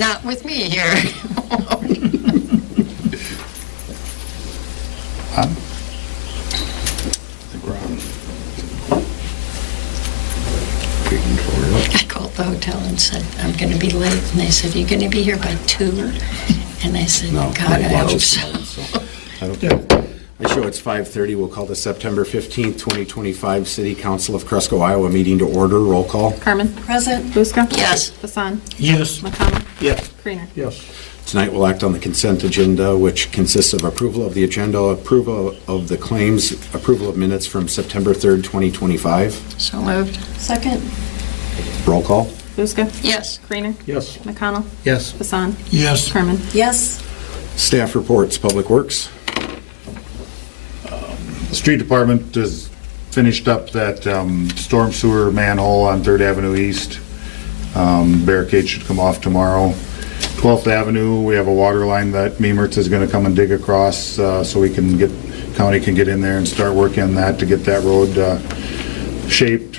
Not with me here. I think we're on. I called the hotel and said, I'm going to be late. And they said, you're going to be here by 2. And I said, No, God, I watch hope us so. phone, so I don't care. I show it's 5:30. We'll call the September 15th, 2025 City Council of Cresco, Iowa meeting to order. Roll call. Carmen. Present. Buska. Yes. Hassan. Yes. McConnell. Yes. Kreener. Yes. Tonight we'll act on the consent agenda, which consists of approval of the agenda, approval of the claims, approval of minutes from September 3rd, 2025. So moved. Second. Roll call. Buska. Yes. Kreener. Yes. McConnell. Yes. Hassan. Yes. Carmen. Yes. Staff reports. Public Works. The street department has finished up that storm sewer manhole on 3rd Avenue East. Barricade should come off tomorrow. 12th Avenue, we have a water line that Memertz is going to come and dig across so we can county can get in there and start working on that to get that road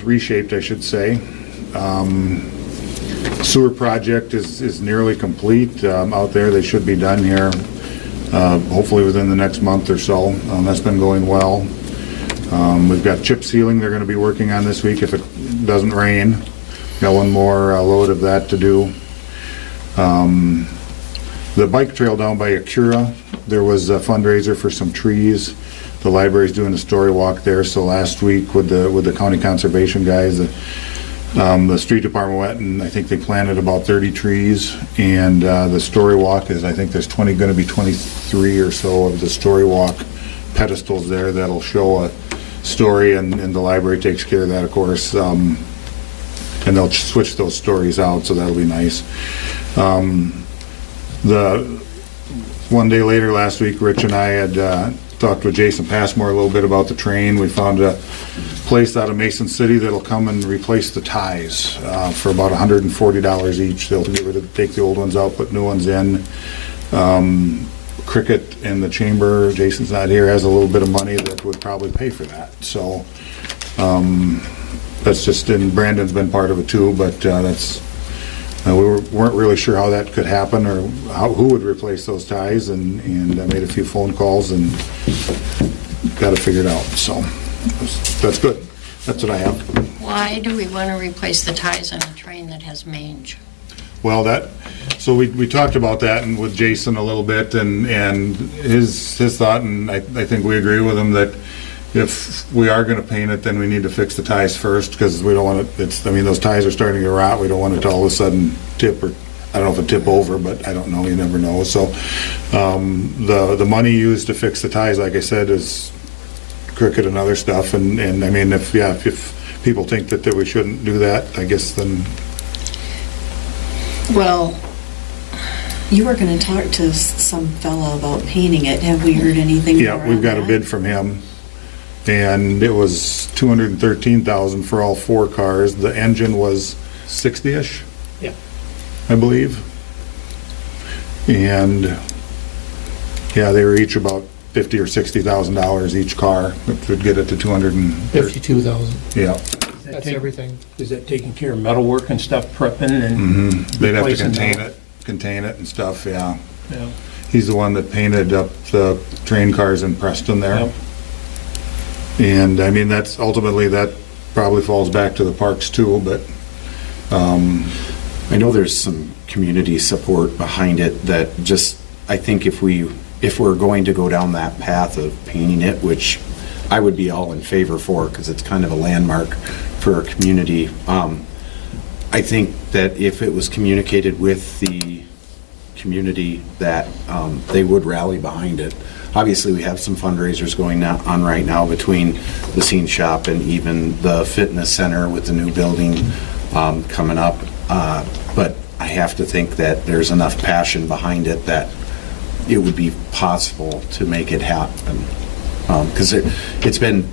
reshaped, I should say. Sewer project is nearly complete out there. They should be done here hopefully within the next month or so. That's been going well. We've got chip sealing they're going to be working on this week if it doesn't rain. Got one more load of that to do. The bike trail down by Acura, there was a fundraiser for some trees. The library's doing a story walk there, so last week with the county conservation guys, the street department went and I think they planted about 30 trees, and the story walk is, I think there's going to be 23 or so of the story walk pedestals there that'll show a story, and the library takes care of that, of course, and they'll switch those stories out, so that'll be nice. The one day later last week, Rich and I had talked with Jason Passmore a little bit about the train. We found a place out of Mason City that'll come and replace the ties for about $140 each. They'll take the old ones out, put new ones in. Cricket in the chamber, Jason's not here, has a little bit of money that would probably pay for that. So that's just, and Brandon's been part of it too, but that's, we weren't really sure how that could happen or who would replace those ties, and I made a few phone calls and got it figured out. So that's good. That's what I have. Why do we want to replace the ties on a train that has mange? Well, so we talked about that and with Jason a little bit, and his thought, and I think we agree with him that if we are going to paint it, then we need to fix the ties first, because we don't want it. I mean, those ties are starting to rot. We don't want it to all of a sudden tip, or I don't know if it tip over, but I don't know. You never know. So the money used to fix the ties, like I said, is cricket and other stuff. And I mean, if people think that we shouldn't do that, I guess then. Well, You were going to talk to some fella about painting it. Have we heard anything more Yeah, on we've got a that? bid from him, and it was $213,000 for all 4 cars. The engine was 60-ish, Yeah. I believe. And yeah, they were each about $50,000 or $60,000 each car, which would get it to 230. 52,000. Yeah. That's everything. Is that taking care of metal work and stuff, prepping and? They'd have to replacing contain it and stuff, yeah. Yeah. He's the one that painted up the train cars in Preston there. Yep. And I mean, that probably falls back to the parks too, but I know there's some community support behind it that just, I think if we're going to go down that path of painting it, which I would be all in favor for, because it's kind of a landmark for our community, I think that if it was communicated with the community that they would rally behind it. Obviously, we have some fundraisers going on right now between the Scene Shop and even the fitness center with the new building coming up. But I have to think that there's enough passion behind it that it would be possible to make it happen. Because it's been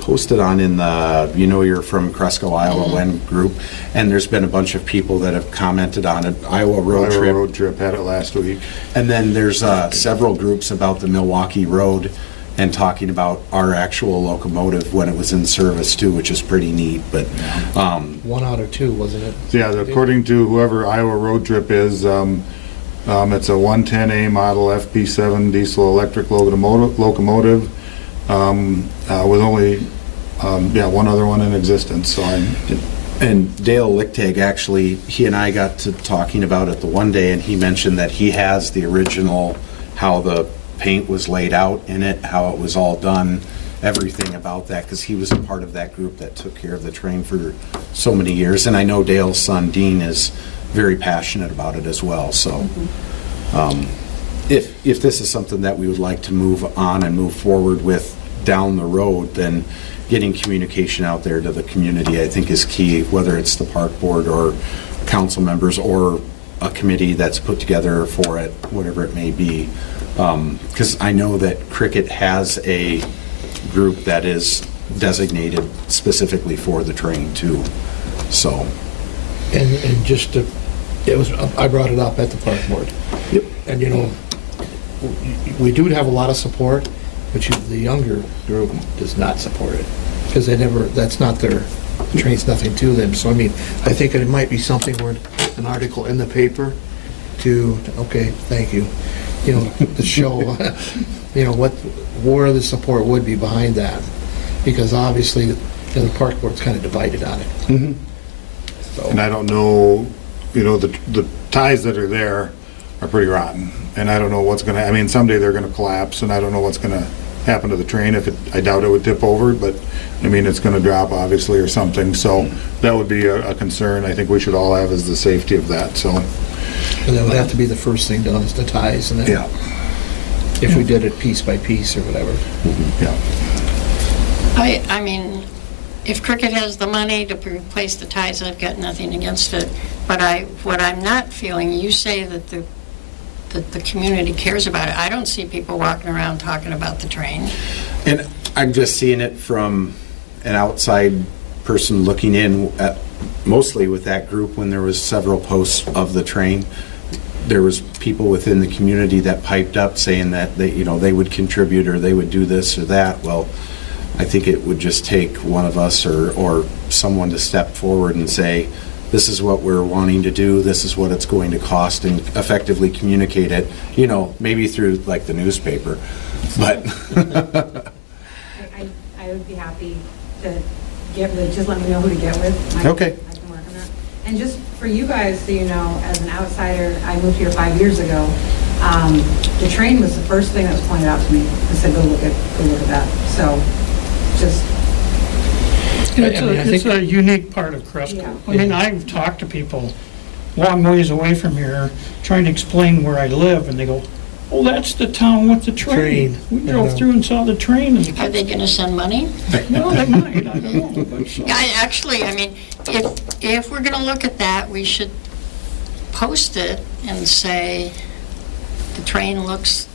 posted on in the, you're from Cresco, Iowa, When group, and there's been a bunch of people that have commented on it. Iowa Road Trip had it last week. And then there's several groups about the Milwaukee Road, and talking about our actual locomotive when it was in service too, which is pretty neat, but, 1 out of 2, wasn't it? Yeah, according to whoever Iowa Road Trip is, it's a 110A model FP7 diesel electric locomotive with only, one other one in existence, so and Dale Lichtag, actually, he and I got to talking about it the one day, and he mentioned that he has the original, how the paint was laid out in it, how it was all done, everything about that, because he was a part of that group that took care of the train for so many years. And I know Dale's son, Dean, is very passionate about it as well. So if this is something that we would like to move on and move forward with down the road, then getting communication out there to the community, I think, is key, whether it's the park board or council members or a committee that's put together for it, whatever it may be. Because I know that Cricket has a group that is designated specifically for the train too. So. And just to, I brought it up at the park board. Yep. And we do have a lot of support, but the younger group does not support it. Because that's not the train's nothing to them. So I mean, I think it might be something where an article in the paper okay, thank you, to show, where the support would be behind that. Because obviously, the park board's kind of divided on it. Mm-hmm. So. and I don't know, the ties that are there are pretty rotten, and I don't know what's gonna, I mean, someday they're gonna collapse, and I don't know what's gonna happen to the train. I doubt it would tip over, but, I mean, it's gonna drop, obviously, or something, so that would be a concern I think we should all have, is the safety of that, so. And that would have to be the first thing done, is the ties, and then Yeah. if we did it piece by piece or whatever. Yeah. I mean, if Cricket has the money to replace the ties, I've got nothing against it. But what I'm not feeling, you say that the community cares about it. I don't see people walking around talking about the train. And I'm just seeing it from an outside person looking in, at, mostly with that group, when there was several posts of the train. There was people within the community that piped up saying that they would contribute, or they would do this or that. Well, I think it would just take one of us or someone to step forward and say, this is what we're wanting to do, this is what it's going to cost, and effectively communicate it, maybe through like the newspaper. But I would be happy to just let me know who to get with. Okay. I can work on that. And just for you guys, so you know, as an outsider, I moved here 5 years ago. The train was the first thing that was pointed out to me. I said, go look at that. So, just. It's a unique part of Cresco. Yeah. I mean, I've talked to people long ways away from here, trying to explain where I live, and they go, oh, that's the town with the train. We drove through and saw the train. Are they going to send money? No, they might, I don't know. But so. I mean, if we're going to look at that, we should post it and say, the train looks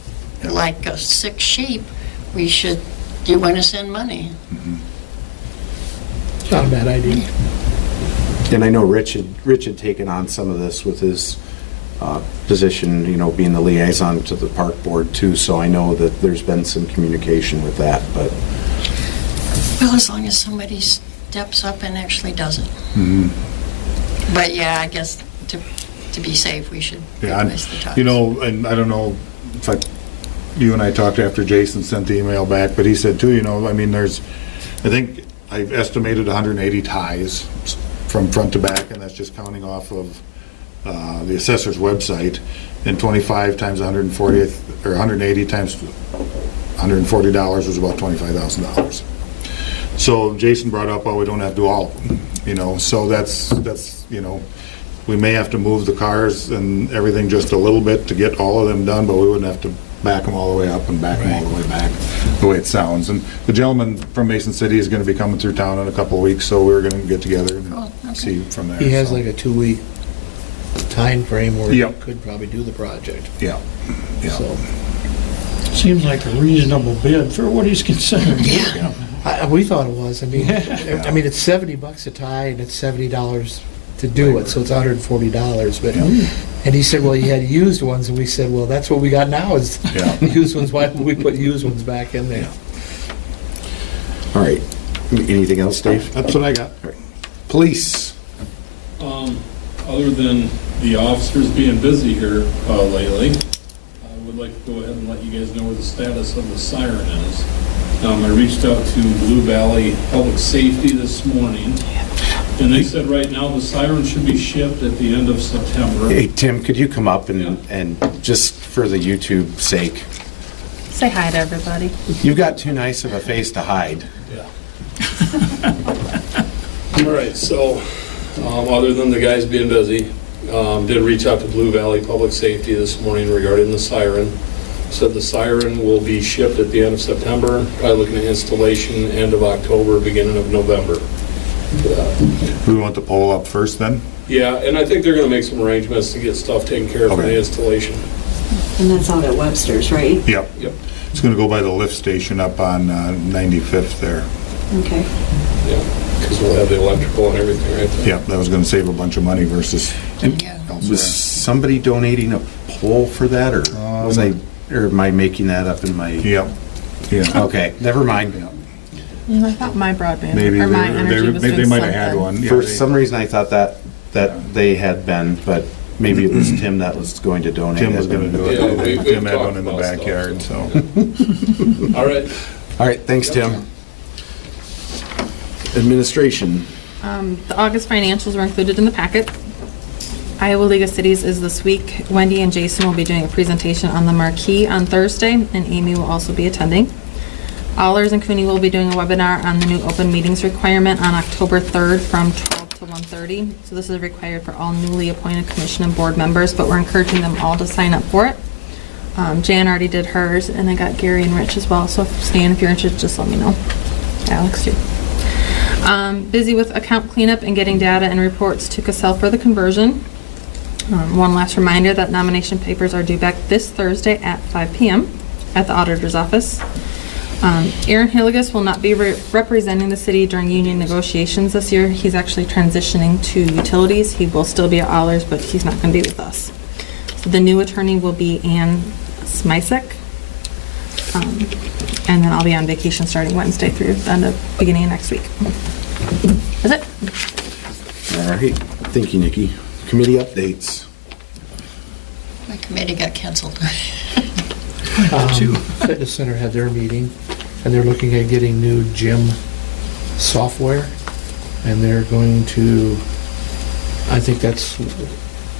like a sick sheep. Do you want to send money? It's not a bad idea. And I know Rich had taken on some of this with his position, being the liaison to the park board too, so I know that there's been some communication with that, but. Well, as long as somebody steps up and actually does it. Mm-hmm. But yeah, I guess to be safe, we should replace the ties. And I don't know if you and I talked after Jason sent the email back, but he said too, I mean, I think I've estimated 180 ties from front to back, and that's just counting off of the assessor's website, and 25 times 140, or 180 times $140 was about $25,000. So Jason brought up, we don't have to do all of them, so that's we may have to move the cars and everything just a little bit to get all of them done, but we wouldn't have to back them all the way up and back them all the way back, the way it sounds. And the gentleman from Mason City is going to be coming through town in a couple of weeks, so we're going to get together and see from there. He has so. like a 2-week time frame where Yep. he could probably do the project. Yeah. So Seems like a reasonable bid for what he's considering. Yeah. we thought it was. I mean, it's $70 a tie, and it's $70 to do it, so it's $140. But And he said, well, you had used ones, and we said, well, that's what we got now is Yeah. used ones. Why would we put used ones back in there? All right. Anything else, Dave? That's what I got. Police. Other than the officers being busy here lately, I would like to go ahead and let you guys know where the status of the siren is. I reached out to Blue Valley Public Safety this morning, and they said right now the siren should be shipped at the end of September. Hey, Tim, could you come up Yeah. and just for the YouTube sake, Say hi to everybody. you've got too nice of a face to hide. Yeah. All right, so, other than the guys being busy, did reach out to Blue Valley Public Safety this morning regarding the siren. Said the siren will be shipped at the end of September, probably looking at installation end of October, beginning of November. We want the pole up first then? Yeah, and I think they're gonna make some arrangements to get stuff taken care of for Okay. the installation. And that's out at Webster's, right? Yep. Yep. It's gonna go by the lift station up on 95th there. Okay. Yeah, because we'll have the electrical and everything right there. Yep, that was gonna save a bunch of money versus Yeah. Was elsewhere. somebody donating a pole for that, or was I, or am I making that up in my? Yep, yeah. Okay, never mind. I thought my broadband Maybe or my they energy was they doing might have had something. one. Yeah, For they- some reason, I thought that they had been, but maybe it was Tim that was going to donate. Tim was it. gonna do Yeah, we- it. we've Tim had talked one in the about stuff, backyard, so. All right. All right, thanks, Tim. Administration. The August financials were included in the packet. Iowa League of Cities is this week. Wendy and Jason will be doing a presentation on the marquee on Thursday, and Amy will also be attending. Allers and Cooney will be doing a webinar on the new open meetings requirement on October 3rd from 12 to 1:30. So this is required for all newly appointed commission and board members, but we're encouraging them all to sign up for it. Jan already did hers, and I got Gary and Rich as well. So Stan, if you're interested, just let me know. Alex too. Busy with account cleanup and getting data and reports to Cassell for the conversion. One last reminder that nomination papers are due back this Thursday at 5 p.m. at the auditor's office. Aaron Hilligus will not be representing the city during union negotiations this year. He's actually transitioning to utilities. He will still be at Allers, but he's not going to be with us. So the new attorney will be Ann Smysek. And then I'll be on vacation starting Wednesday through the end of beginning of next week. That's it. All right, thank you, Nikki. Committee updates. My committee got canceled. Fitness Center had their meeting, and they're looking at getting new gym software, and they're going to, I think that's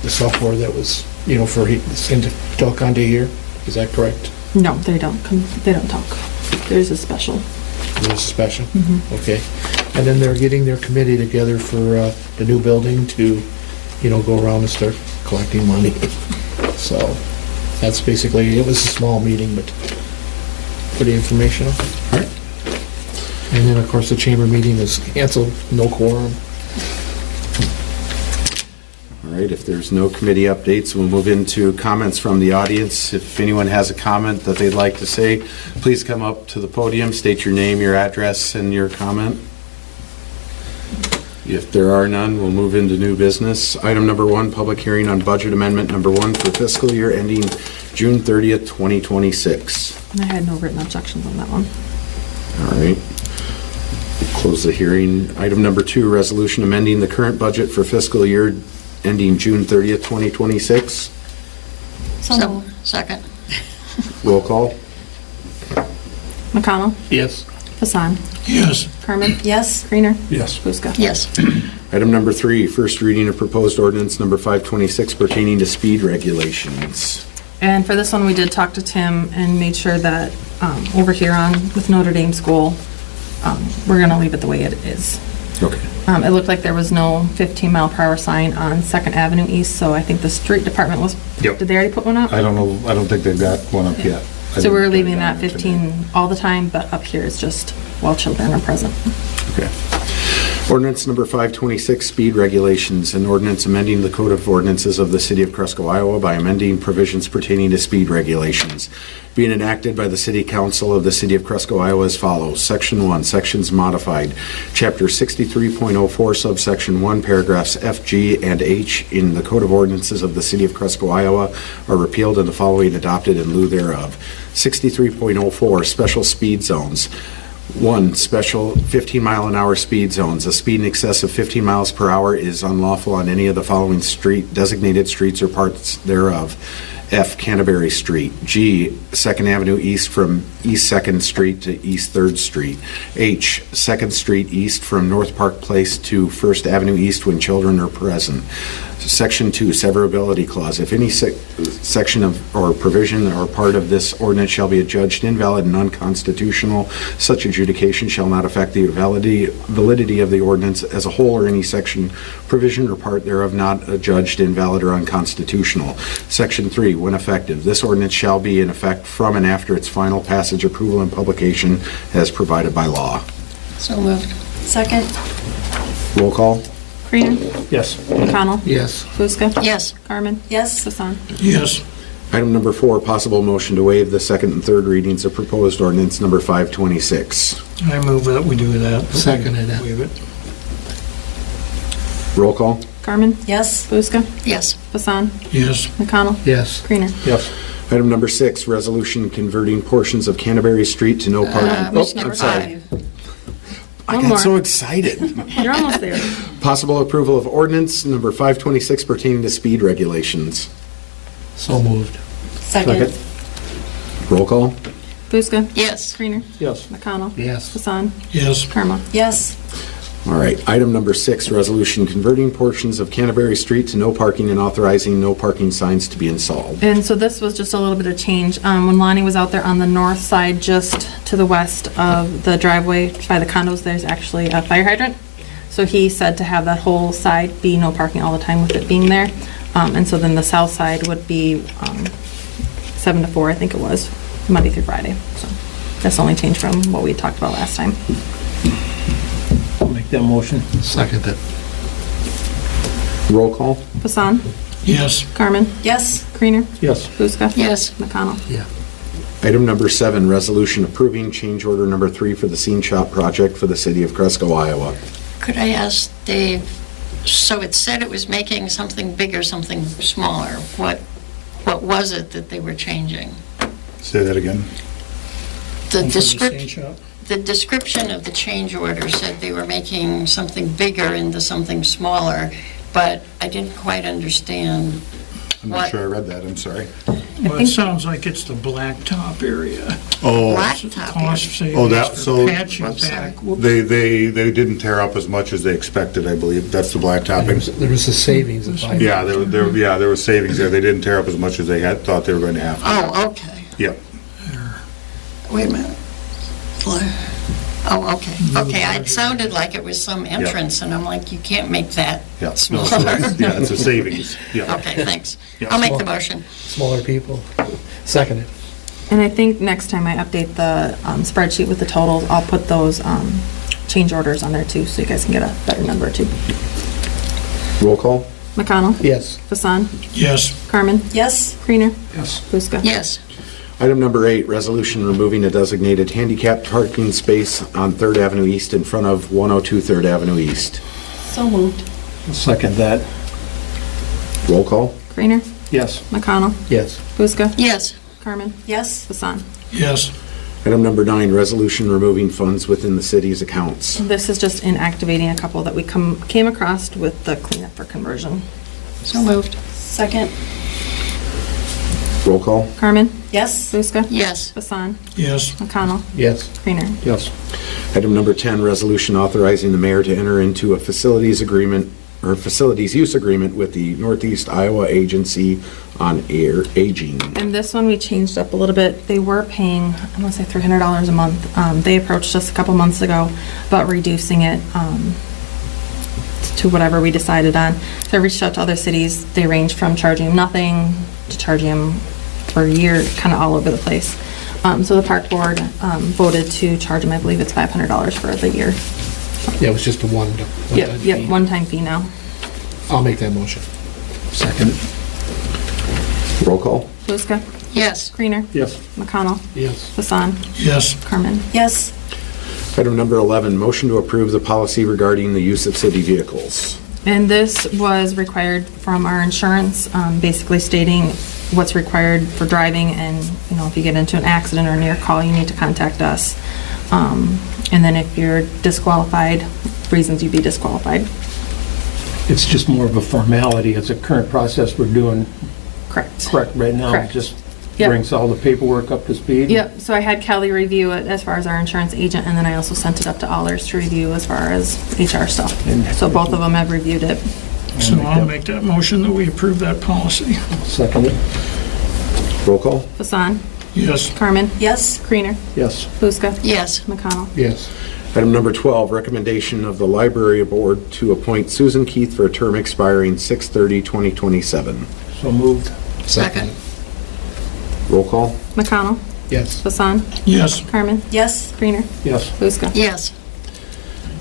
the software that was, for into Telconte here. Is that correct? No, they don't come. They don't talk. There's a special. There's a special? Mm-hmm. Okay. And then they're getting their committee together for the new building to, go around and start collecting money. So that's basically, it was a small meeting, but pretty informational. All right. And then, of course, the chamber meeting is canceled, no quorum. All right, if there's no committee updates, we'll move into comments from the audience. If anyone has a comment that they'd like to say, please come up to the podium, state your name, your address, and your comment. If there are none, we'll move into new business. Item number 1, public hearing on budget amendment number 1 for fiscal year ending June 30th, 2026. And I had no written objections on that one. All right. Close the hearing. Item number 2, resolution amending the current budget for fiscal year ending June 30th, 2026. So, second. Roll call. McConnell, Yes. Hassan, Yes. Carmen, Yes? Creener, Yes. Buska. Yes. Item number 3, first reading of proposed ordinance number 526 pertaining to speed regulations. And for this one, we did talk to Tim and made sure that over here on with Notre Dame School, we're going to leave it the way it is. Okay. It looked like there was no 15-mile-per-hour sign on 2nd Avenue East, so I think the street department was. Yep. Did they already put one up? I don't know, I don't think they've got one up yet. I So we're didn't leaving get that down there today. 15 all the time, but up here is just while children are present. Okay. Ordinance number 526, speed regulations, an ordinance amending the Code of Ordinances of the City of Cresco, Iowa by amending provisions pertaining to speed regulations, being enacted by the City Council of the City of Cresco, Iowa as follows. Section 1, sections modified. Chapter 63.04, subsection 1, paragraphs F, G, and H in the Code of Ordinances of the City of Cresco, Iowa are repealed and the following adopted in lieu thereof. 63.04, special speed zones. 1. Special 15-mile-an-hour speed zones. A speed in excess of 15 miles per hour is unlawful on any of the following designated streets or parts thereof. F. Canterbury Street. G. 2nd Avenue East from East 2nd Street to East 3rd Street. H. 2nd Street East from North Park Place to 1st Avenue East when children are present. Section 2, severability clause. If any section of or provision or part of this ordinance shall be adjudged invalid and unconstitutional, such adjudication shall not affect the validity of the ordinance as a whole or any section, provision, or part thereof not adjudged invalid or unconstitutional. Section 3, when effective. This ordinance shall be in effect from and after its final passage, approval, and publication as provided by law. So moved. Second? Roll call. Creener. Yes. McConnell. Yes. Buska. Yes. Carmen. Yes. Hassan. Yes. Item number 4, possible motion to waive the second and third readings of proposed ordinance number 526. I move that we do that. Seconded it. Waive it. Roll call. Carmen. Yes. Buska. Yes. Hassan. Yes. McConnell. Yes. Creener. Yes. Item number 6, resolution converting portions of Canterbury Street to no parking. Number I'm sorry. 5. I One got more. so excited. You're almost there. Possible approval of ordinance number 526 pertaining to speed regulations. So moved. Second? Roll call. Buska. Yes. Creener. Yes. McConnell. Yes. Hassan. Yes. Karma. Yes. All right. Item number 6, resolution converting portions of Canterbury Street to no parking and authorizing no parking signs to be installed. And so this was just a little bit of change. When Lonnie was out there on the north side, just to the west of the driveway by the condos, there's actually a fire hydrant. So he said to have that whole side be no parking all the time with it being there. And so then the south side would be 7 to 4, I think it was, Monday through Friday. So that's the only change from what we talked about last time. I'll make that motion. Seconded. Roll call. Hassan. Yes. Carmen. Yes. Creener. Yes. Buska. Yes. McConnell. Yeah. Item number 7, resolution approving change order number 3 for the Scene Shop project for the City of Cresco, Iowa. Could I ask Dave, so it said it was making something bigger, something smaller. What was it that they were changing? Say that again. The One for the same description. shop. The description of the change order said they were making something bigger into something smaller, but I didn't quite understand. I'm not What? sure I read that, I'm sorry. Well, it sounds like it's the blacktop area. Oh, Blacktop. Cost savings Oh, that- for so- patching I'm sorry. back. Whoops. they didn't tear up as much as they expected, I believe. That's the blacktopping. There was a savings of $5. Yeah, there was savings there. They didn't tear up as much as they had thought they were going to have to. Oh, okay. Yep. Wait a minute. Oh, okay. Okay, it sounded like it was some entrance, and I'm like, you can't make that Yeah. No, so smaller. that's, yeah, it's a savings. Yeah. Okay, thanks. Yeah. I'll make the motion. Smaller people. Seconded. And I think next time I update the spreadsheet with the totals, I'll put those change orders on there too, so you guys can get a better number too. Roll call. McConnell. Yes. Hassan. Yes. Carmen. Yes. Creener. Yes. Buska. Yes. Item number 8, resolution removing a designated handicapped parking space on 3rd Avenue East in front of 102 3rd Avenue East. So moved. I'll second that. Roll call. Creener. Yes. McConnell. Yes. Buska. Yes. Carmen. Yes. Hassan. Yes. Item number 9, resolution removing funds within the city's accounts. This is just inactivating a couple that we came across with the cleanup for conversion. So moved. Second? Roll call. Carmen. Yes. Buska. Yes. Hassan. Yes. McConnell. Yes. Creener. Yes. Item number 10, resolution authorizing the mayor to enter into a facilities agreement or facilities use agreement with the Northeast Iowa Agency on Aging. And this one we changed up a little bit. They were paying, I want to say $300 a month. They approached us a couple months ago about reducing it to whatever we decided on. So I reached out to other cities. They range from charging them nothing to charging them for a year, kind of all over the place. So the park board voted to charge them, I believe it's $500 for the year. Yeah, it was just a one. Yep, one-time fee now. I'll make that motion. Second. Roll call? Buska? Yes. Creener? Yes. McConnell? Yes. Hassan? Yes. Carmen? Yes, Item number 11, motion to approve the policy regarding the use of city vehicles. And this was required from our insurance, basically stating what's required for driving, and, you know, if you get into an accident or near call, you need to contact us. And then if you're disqualified, reasons you'd be disqualified. It's just more of a formality. It's a current process we're doing Correct. correct right now. Correct. Just Yep. brings all the paperwork up to speed. Yep, so I had Kelly review it as far as our insurance agent, and then I also sent it up to Allers to review as far as HR stuff. So both of them have reviewed it. So I'll make that motion that we approve that policy. Second. Roll call? Hassan? Yes. Carmen? yes, Creener? Yes. Buska? Yes. McConnell? Yes. Item number 12, recommendation of the library board to appoint Susan Keith for a term expiring 6/30/2027. So moved. Second. Roll call? McConnell? Yes. Hassan? Yes. Carmen? yes. Creener? Yes. Buska? Yes.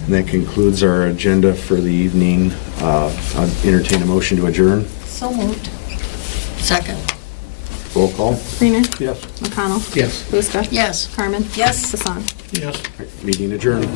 And that concludes our agenda for the evening. I'll entertain a motion to adjourn. So moved. Second. Roll call? Creener? Yes. McConnell? Yes. Buska? Yes. Carmen? Yes. Hassan? Yes. Meeting adjourned.